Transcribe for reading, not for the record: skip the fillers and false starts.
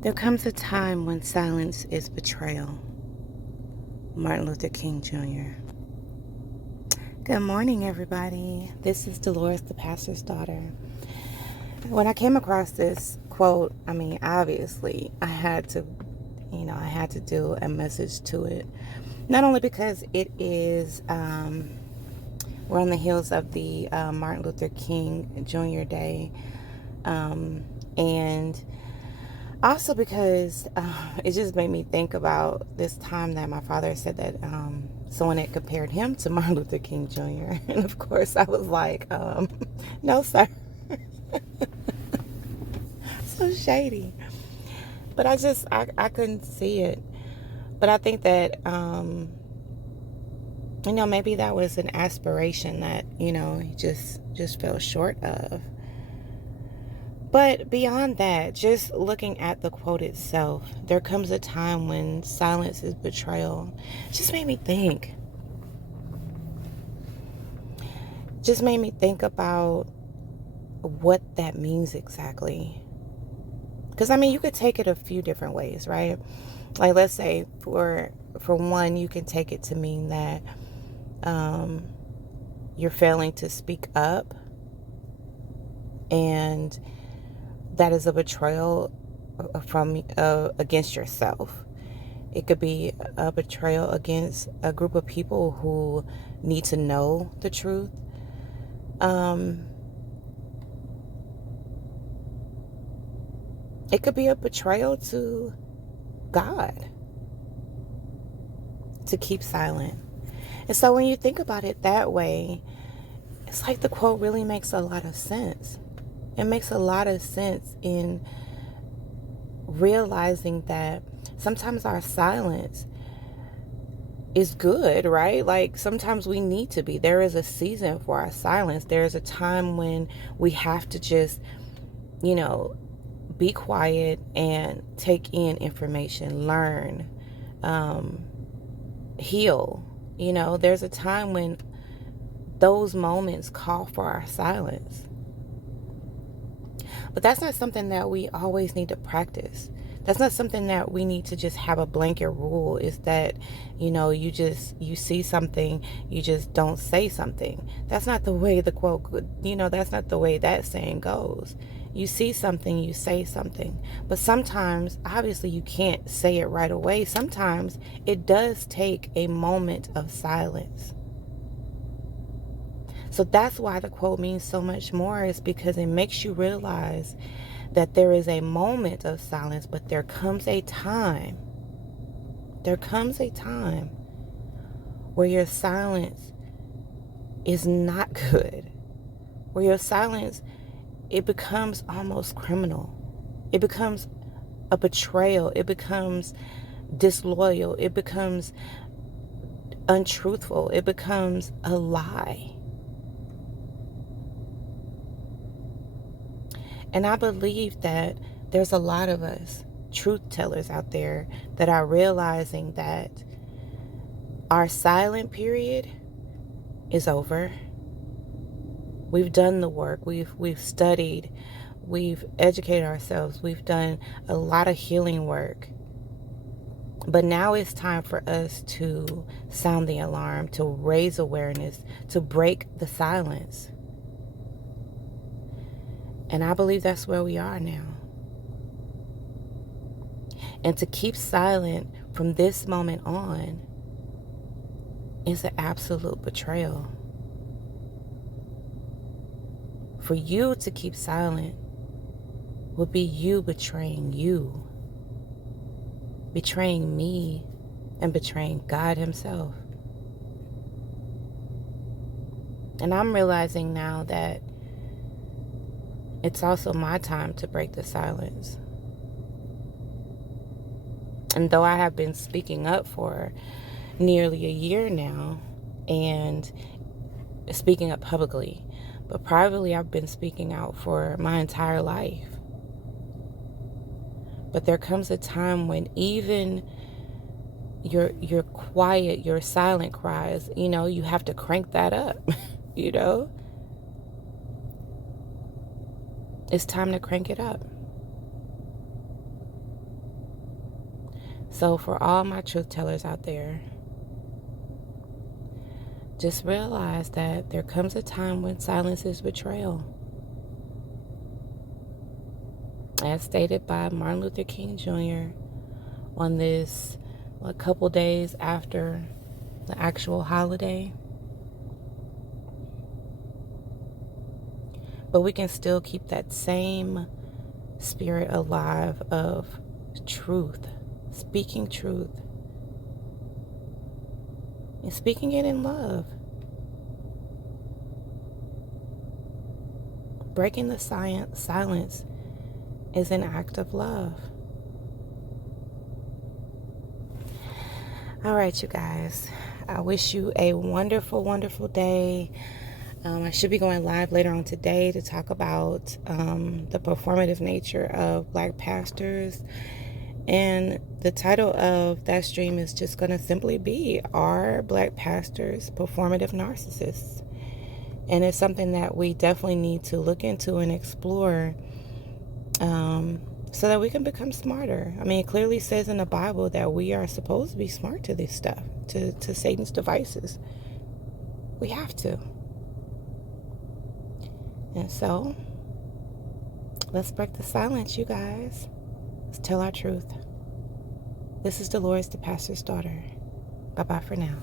There comes a time when silence is betrayal. Martin Luther King Jr. Good morning, everybody. This is Dolores, the pastor's daughter. When I came across this quote, obviously, I had to do a message to it. Not only because it is, we're on the heels of the Martin Luther King Jr. Day, and also because it just made me think about this time that my father said that someone had compared him to Martin Luther King Jr. And of course I was like, no, sir. So shady. But I couldn't see it. But I think that, maybe that was an aspiration that, he just fell short of. But beyond that, just looking at the quote itself, there comes a time when silence is betrayal. Just made me think. Just made me think about what that means exactly. Because, you could take it a few different ways, right? Like, let's say, for one, you can take it to mean that you're failing to speak up, and that is a betrayal from against yourself. It could be a betrayal against a group of people who need to know the truth. It could be a betrayal to God to keep silent. And so when you think about it that way, it's like the quote really makes a lot of sense. It makes a lot of sense in realizing that sometimes our silence is good, right? Like, sometimes we need to be. There is a season for our silence. There is a time when we have to just, be quiet and take in information, learn, heal. There's a time when those moments call for our silence. But that's not something that we always need to practice. That's not something that we need to just have a blanket rule, is that, you see something, you just don't say something. That's not the way the quote, that's not the way that saying goes. You see something, you say something. But sometimes, obviously, you can't say it right away. Sometimes it does take a moment of silence. So that's why the quote means so much more, is because it makes you realize that there is a moment of silence, but there comes a time where your silence is not good, where your silence, it becomes almost criminal. It becomes a betrayal. It becomes disloyal. It becomes untruthful. It becomes a lie. And I believe that there's a lot of us truth tellers out there that are realizing that our silent period is over. We've done the work. We've studied. We've educated ourselves. We've done a lot of healing work. But now it's time for us to sound the alarm, to raise awareness, to break the silence. And I believe that's where we are now. And to keep silent from this moment on is an absolute betrayal. For you to keep silent would be you betraying you, betraying me, and betraying God Himself. And I'm realizing now that it's also my time to break the silence. And though I have been speaking up for nearly a year now, and speaking up publicly, but privately I've been speaking out for my entire life. But there comes a time when even your quiet, your silent cries, you have to crank that up, It's time to crank it up. So for all my truth tellers out there, just realize that there comes a time when silence is betrayal. As stated by Martin Luther King Jr. on this, a couple days after the actual holiday. But we can still keep that same spirit alive of truth, speaking truth, and speaking it in love. Breaking the silence is an act of love. All right, you guys. I wish you a wonderful, wonderful day. I should be going live later on today to talk about the performative nature of Black pastors. And the title of that stream is just going to simply be, Are Black Pastors Performative Narcissists? And it's something that we definitely need to look into and explore so that we can become smarter. I mean, it clearly says in the Bible that we are supposed to be smart to this stuff, to Satan's devices. We have to. And so, let's break the silence, you guys. Let's tell our truth. This is Dolores, the pastor's daughter. Bye-bye for now.